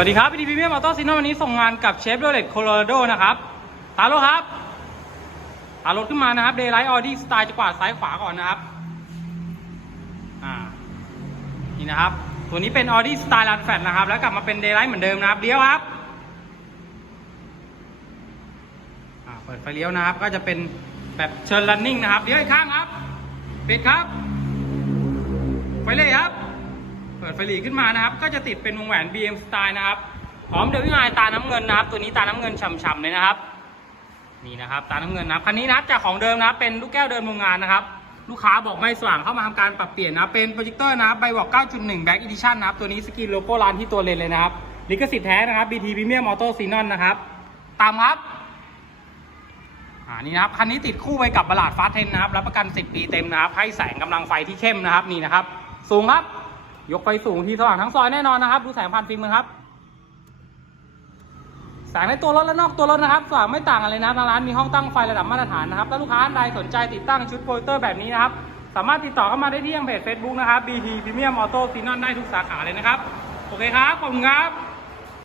วัสดีครับพี่ดีพีเมียมออโต้ซินวันนี้ส่งงานกับเชฟโรเลตโคโลราโดนะครับตาโลครับตารถขึ้นมานะครับเดย์ไลท์ออดี้สไตล์จะกวาดซ้ายขวาก่อนนะครับอ่านี่นะครับ ตัวนี้เป็นออดี้สไตล์ลันแฟตนะครับ แล้วกลับมาเป็นเดย์ไลท์เหมือนเดิมนะครับเลี้ยวครับอ่าเปิดไฟเลี้ยวนะครับ ก็จะเป็นแบบเชิญ running นะครับเลี้ยวอีกข้างครับปิดครับ ไฟเลยครับ ปิดไฟหลีขึ้นมานะครับ ก็จะติดเป็นวงแหวน BM Style นะครับพร้อมเดวิลไอตาน้ำเงินนะครับ ตัวนี้ตาน้ำเงินฉ่ำๆเลยนะครับ นี่นะครับ ตาน้ำเงินนะครับคันนี้นะครับจากของเดิมนะครับเป็นลูกแก้วเดิมโรงงานนะครับ ลูกค้าบอกไม่สว่างเข้ามาทำการปรับเปลี่ยนนะเป็นโปรเจคเตอร์นะครับใบบอก9.1 Back Edition นะครับตัวนี้สกรีนโลโก้ร้านที่ตัวเลนเลยนะครับลิขสิทธิ์แท้นะครับ BT Premium Auto Xenon นะครับตามครับอ่านี่นะครับคันนี้ติดคู่ไปกับบลาดฟาสเทนนะครับรับประกัน 10 ปีเต็มนะครับ ให้แสงกำลังไฟที่เข้มนะครับนี่นะครับ สูงครับ ยกไฟสูงที่สว่างทั้งซอยแน่นอนนะครับ ดูแสงผ่านฟิล์มนะครับ แสงในตัวรถและนอกตัวรถนะครับสว่างไม่ต่างกันเลยนะทางร้านมีห้องตั้งไฟระดับมาตรฐานนะครับถ้าลูกค้าท่านใดสนใจติดตั้งชุดโปรเตอร์แบบนี้นะครับ สามารถติดต่อเข้ามาได้ที่ยังเพจ Facebook นะครับ BT Premium Auto Si Non ได้ทุกสาขาเลยนะครับ โอเคครับ ขอบคุณครับ